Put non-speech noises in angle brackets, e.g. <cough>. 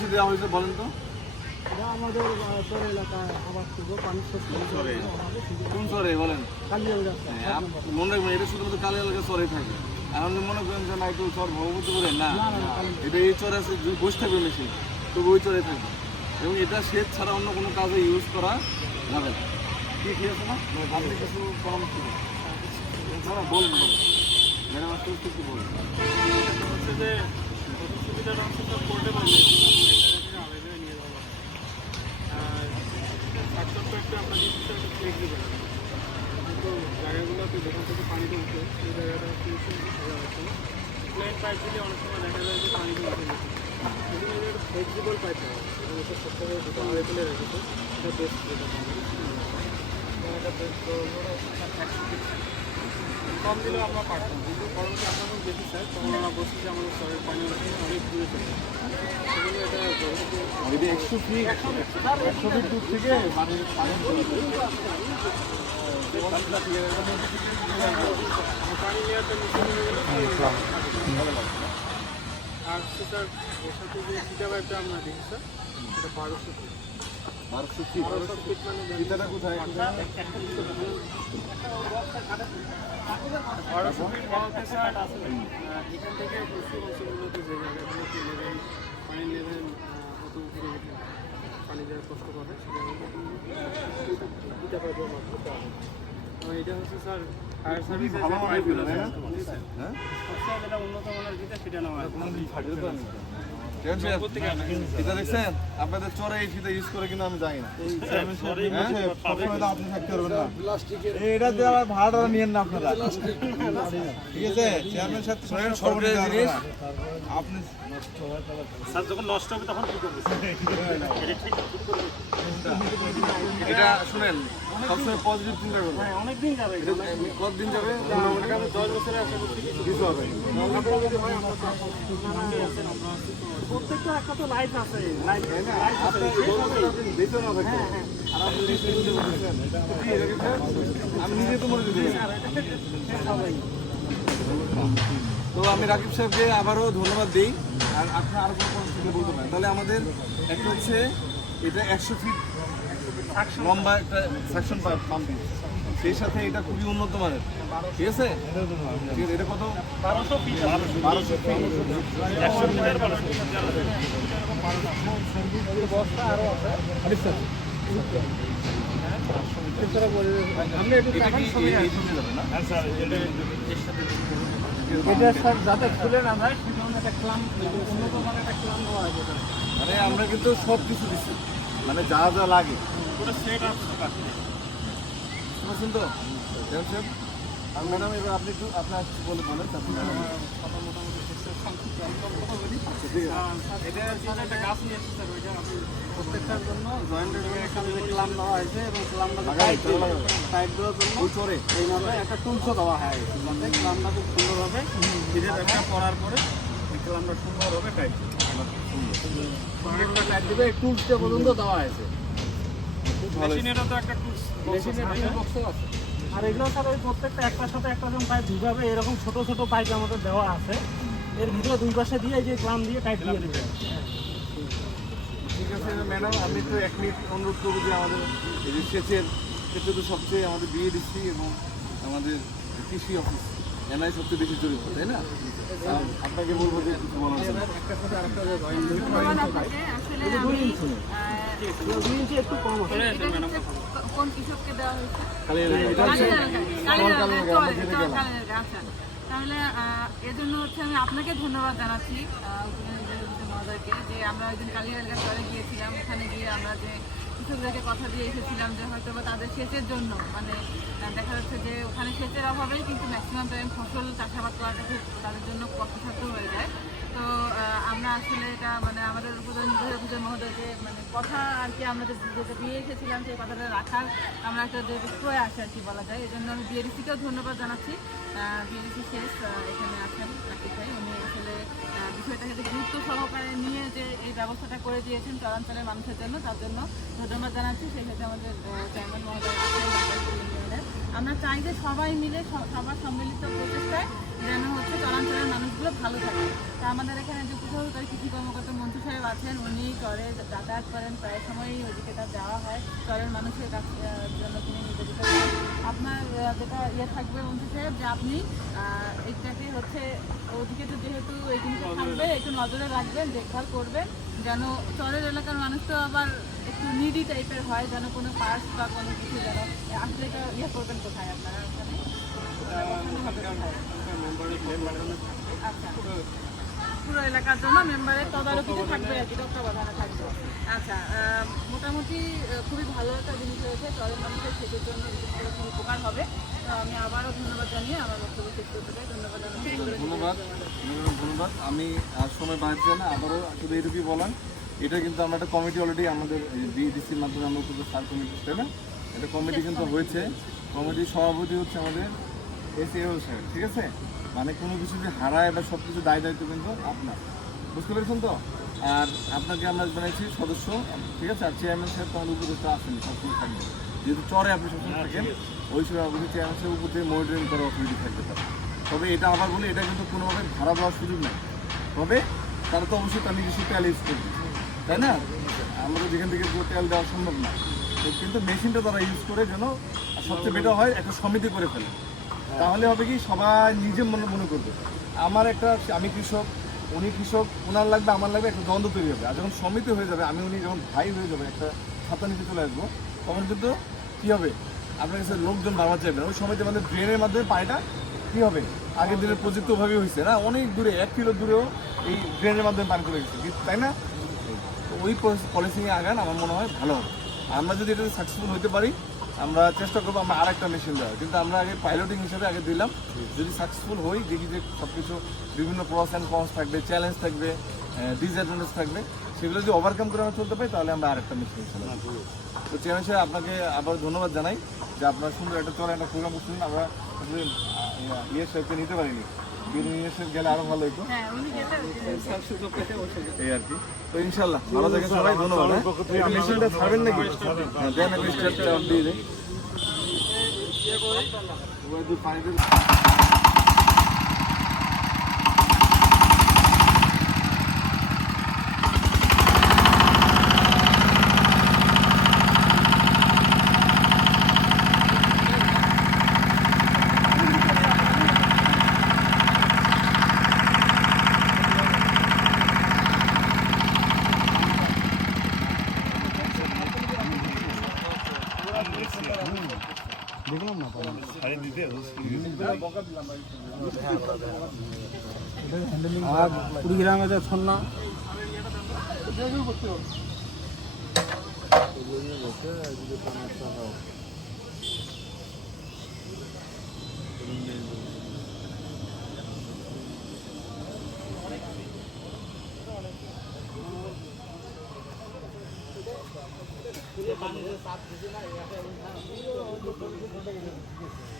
Notice দেওয়া হয়েছে বলেন তো? আমাদের তোর এলাকায় আবার শুধু পানি চরে কোন চরে বলেন? হ্যাঁ, মনে রাখবেন এটা শুধুমাত্র কালী এলাকা চরে থাকে। এখন যদি মনে করেন যে না চর ভগবতী করে না এটা এই চরে আছে বসে থাকবে মেশিন তবু ওই চরে থাকবে। এবং এটা সেচ ছাড়া অন্য কোনো কাজে ইউজ করা যাবে না। কি ঠিক আছে না? আপনি কিছু পরামর্শ দেন বলুন বলুন। ম্যাডাম আসতে কিছু বলুন? হচ্ছে যে সুবিধাটা হচ্ছে পোর্টেবল আলাদা নিয়ে যাওয়া আর পার্থক্য একটু আমরা দিচ্ছি একটু ফ্লেক্সিবল কিন্তু জায়গাগুলোতে যেখান থেকে পানিটা উঠে সেই জায়গাটা টিউশন বোঝা যাচ্ছে না প্লেন পাইপ দিলে অনেক সময় দেখা যায় যে পানিটা উঠে যাচ্ছে সেজন্য এটা একটা দেওয়া সবথেকে যেটা আড়াই তুলে কম দিলেও আমরা পারতাম কিন্তু পরবর্তী আমরা যখন বেশি চাই তখন আমরা বলছি যে আমাদের শহরের পানি অনেক দূরে চলে সেজন্য এটা একশো ফিট একশো ফিট দূর থেকে নিচে নেমে গেলে আর সেটার ওর সাথে যে সিটা পাইপটা আমরা দেখি স্যার সেটা বারোশো ফিট। বারোশো ফিট বারোশো ফিট মানে ফিটাটা কোথায়? বারোশো ফিট বলতে স্যার এখান থেকে পশ্চিম অঞ্চলগুলোতে যে জায়গাগুলোতে লেভেল পানি অত দেওয়ার কষ্ট করে সেটা পাইপের মাধ্যমে দেওয়া এটা হচ্ছে স্যার ফায়ার সার্ভিস ভালো মানের ছিল, তাই হ্যাঁ? যেটা উন্নত মানের যেটা সেটা নেওয়া হয়। দেখছেন? আপনাদের চরে এই ফিতা ইউজ করে কিন্তু আমি জানি না। হ্যাঁ? সবসময় তো আপনি থাকতে পারবেন না। এটা দিয়ে আবার ভাড়াটা নিয়েন না আপনারা। ঠিক আছে? চেয়ারম্যান সাহেব শোনেন সরকারি জিনিস আপনি স্যার যখন নষ্ট হবে তখন কি করবে? <laughs> এটা শুনেন সবসময় পজিটিভ চিন্তা করবেন হ্যাঁ অনেক দিন যাবে কতদিন যাবে? দশ বছরে আশা করছি কিছু হবে। প্রত্যেকটা একটা তো লাইফ আছে লাইফ যেতে বলছেন আমি নিজে তো যেতে তো আমি রাকিব সাহেবকে আবারও ধন্যবাদ দিই। আর আপনি আরও কোনো কোনো বলতে পারেন। তাহলে আমাদের একটা হচ্ছে এটা একশো ফিট লম্বা একটা সেকশন পাম্প সেই সাথে এটা খুবই উন্নত মানের। ঠিক আছে? ঠিক আছে, এটা কত? বারোশো বারোশো বস্তা আরও আছে। একটু এটা কি এই- এই চলে যাবে না? এটা স্যার যাতে খুলে না যায় সেজন্য একটা ক্লাম উন্নত মানের একটা ক্লাম দেওয়া মানে আমরা কিন্তু সব কিছু দিচ্ছি। মানে যা যা লাগে। সেট আপ বুঝছেন তো দেওয়ান আর ম্যাডাম এবার আপনি একটু আপনার বলে বলেন তারপর কথা মোটামুটি বলি আচ্ছা এটা একটা গাছ নিয়ে এসেছে স্যার ওইটা আপনি প্রত্যেকটার জন্য জয়েন্টের একটা যে ক্লাম দেওয়া হয়েছে এবং ক্লামটা টাইট। দেওয়ার জন্য চরে এইভাবে একটা টুলসও দেওয়া হয়। যাতে ক্লামটা খুব সুন্দরভাবে একটা পড়ার পরে ক্লামটা সুন্দরভাবে টাইট একটা টাইট দিবে টুলসটা পর্যন্ত দেওয়া হয়েছে। খুব ভালো মেশিনেরও তো একটা টুলস মেশিনের আছে আর এগুলো স্যার ওই প্রত্যেকটা একটার সাথে একটা যখন পাইপ ঢুকাবে এরকম ছোট ছোট পাইপ আমাদের দেওয়া আছে। এর ভিতরে দুই পাশে দিয়ে যে ক্লাম দিয়ে টাইট দিয়ে দেবে। ঠিক আছে ম্যাডাম আমি একটু এক মিনিট অনুরোধ করব যে আমাদের এই যে সেচের ক্ষেত্রে তো সবচেয়ে আমাদের বিএডিসি এবং আমাদের কৃষি অফিস এনআই সবচেয়ে বেশি জড়িত তাই না? আপনাকে বলব যে কিছু বলা। কোন কৃষককে দেওয়া হয়েছে। তাহলে আহ, এর জন্য হচ্ছে আমি আপনাকে ধন্যবাদ জানাচ্ছি আহ, যে আমরা ওই দিন কালীরাঙ্গা চরে গিয়েছিলাম ওখানে গিয়ে আমরা যে কৃষকদেরকে কথা দিয়ে এসেছিলাম যে হয়তো বা তাদের সেচের জন্য মানে দেখা যাচ্ছে যে ওখানে সেচের অভাবে কিন্তু ম্যাক্সিমাম টাইম ফসল চাষাবাদ করাটা খুব তাদের জন্য কষ্টসাধ্য হয়ে যায় তো আমরা আসলে এটা মানে আমাদের উপজেলা মহোদয়কে মানে কথা আর কি আমরা যেটা দিয়ে এসেছিলাম, সেই কথাটা রাখার আমরা একটা যে আসে আর কি বলা যায়। এই জন্য আমি বিএডিসিকেও ধন্যবাদ জানাচ্ছি। বিএডিসি শেষ এখানে আছেন রাকিব উনি আসলে বিষয়টাকে গুরুত্ব সহকারে নিয়ে যে এই ব্যবস্থাটা করে দিয়েছেন চরাঞ্চলের মানুষের জন্য, তার জন্য ধন্যবাদ জানাচ্ছি। সাথে আমাদের চেয়ারম্যান মহোদয়। আমরা চাই যে সবাই মিলে সবার সম্মিলিত প্রচেষ্টায় যেন হচ্ছে চলাঞ্চলের মানুষগুলো ভালো থাকে। তা আমাদের এখানে যে উপসহকারী কৃষি কর্মকর্তা মন্ত্রী সাহেব আছেন, উনি চরে যাতায়াত করেন, প্রায় সময়ই ওইদিকে তার যাওয়া হয়। চরের মানুষের কাছে জন্য তিনি নিবেদিত আপনার যেটা ইয়ে থাকবে মন্ত্রী সাহেব, যে আপনি এইটাকে হচ্ছে, ওদিকে তো যেহেতু এই জিনিসটা থাকবে, একটু নজরে রাখবেন, দেখভাল করবেন, যেন চরের এলাকার মানুষ তো আবার একটু নিডি টাইপের হয়, যেন কোনো পার্স বা কোনো কিছু যেন আসলে ইয়ে করবেন কোথায় আপনারা পুরো এলাকার জন্য মেম্বারের তদারকিতে থাকবে আর কি তত্ত্বাবধানে থাকবে। আচ্ছা মোটামুটি খুবই ভালো একটা জিনিস হয়েছে চরের মানুষের সেচের জন্য বিশেষ করে খুব উপকার হবে। আমি আবারও ধন্যবাদ জানিয়ে আমার বক্তব্য শেষ করতে চাই। ধন্যবাদ ধন্যবাদ ধন্যবাদ, আমি আর সময় বাড়ছে না আবারও শুধু এইটুকুই বলার এটা কিন্তু আমরা একটা কমিটি অলরেডি আমাদের বিডিসির মাধ্যমে আমরা কিন্তু সার কমিটি তাই না? এটা কমিটি কিন্তু হয়েছে। কমিটির সভাপতি হচ্ছে আমাদের এস সাহেব ঠিক আছে? মানে কোনো কিছু যে হারায় বা সব কিছু দায় দায়িত্ব কিন্তু আপনার। বুঝতে পেরেছেন তো? আর আপনাকে আমরা বানাইছি সদস্য ঠিক আছে? আর চেয়ারম্যান সাহেব তো আমাদের উপদেষ্টা আসেন সবসময় থাকবে যেহেতু চরে আপনি সবসময় থাকেন ওই সময় অবশ্যই চেয়ারম্যান সাহেব উপর থেকে মনিটরিং করার অথরিটি থাকবে তার তবে এটা আবার বলি এটা কিন্তু কোনোভাবে ভাড়া দেওয়ার সুযোগ নেই। তবে তারা তো অবশ্যই তার নিজস্ব তেল ইউজ করবে তাই না? আমাদের যেখান থেকে পুরো তেল দেওয়া সম্ভব না। কিন্তু মেশিনটা তারা ইউজ করে যেন সবচেয়ে বেটার হয় একটা সমিতি করে ফেলে। তাহলে হবে কি সবাই নিজে মনে মনে করবে। আমার একটা, আমি কৃষক, উনি কৃষক ওনার লাগবে, আমার লাগবে, একটা দ্বন্দ্ব তৈরি হবে। আর যখন সমিতি হয়ে যাবে, আমি, উনি যখন ভাই হয়ে যাবে, একটা ছাতা নিচে চলে আসব, তখন কিন্তু কী হবে? আপনার কাছে লোকজন বাড়াতে চাইবে। ওই সময়তে আমাদের ড্রেনের মাধ্যমে পানিটা কী হবে? আগের দিনের প্রযুক্তভাবে হয়েছে না? অনেক দূরে, এক কিলো দূরেও এই ড্রেনের মাধ্যমে পানি চলে গেছে। তাই না? ওই পলিসিংয়ে আগান, আমার মনে হয় ভালো হবে। আমরা যদি এটাতে সাকসেসফুল হতে পারি আমরা চেষ্টা করব আমরা আর একটা মেশিন দেওয়ার। কিন্তু আমরা আগে পাইলটিং হিসেবে আগে দিলাম। যদি সাকসেসফুল হই দেখি যে সব কিছু বিভিন্ন প্রস অ্যান্ড কনস থাকবে চ্যালেঞ্জ থাকবে ডিসঅ্যাডভান্টেজ থাকবে। সেগুলো যদি ওভারকাম করে আমরা চলতে পারি তাহলে আমরা আরেকটা মেশিন তো চেয়ারম্যান সাহেব আপনাকে আবার ধন্যবাদ জানাই যে আপনার সুন্দর একটা চলে একটা প্রোগ্রাম করছিলেন আমরা ইয়ে সাহেবকে নিতে পারিনি। গেলে আরও ভালো হতো হ্যাঁ উনি যেটা এই আর কি। তো ইনশাল্লাহ ভালো থাকেন সবাই ধন্যবাদ হ্যাঁ? ছাড়বেন নাকি? হ্যাঁ দেন দিয়ে দেখলাম না আরে দিতে হ্যাঁ, আর কুড়িগ্রামে যা সন্না মানুষের সাথ দিছি না? ごめんね。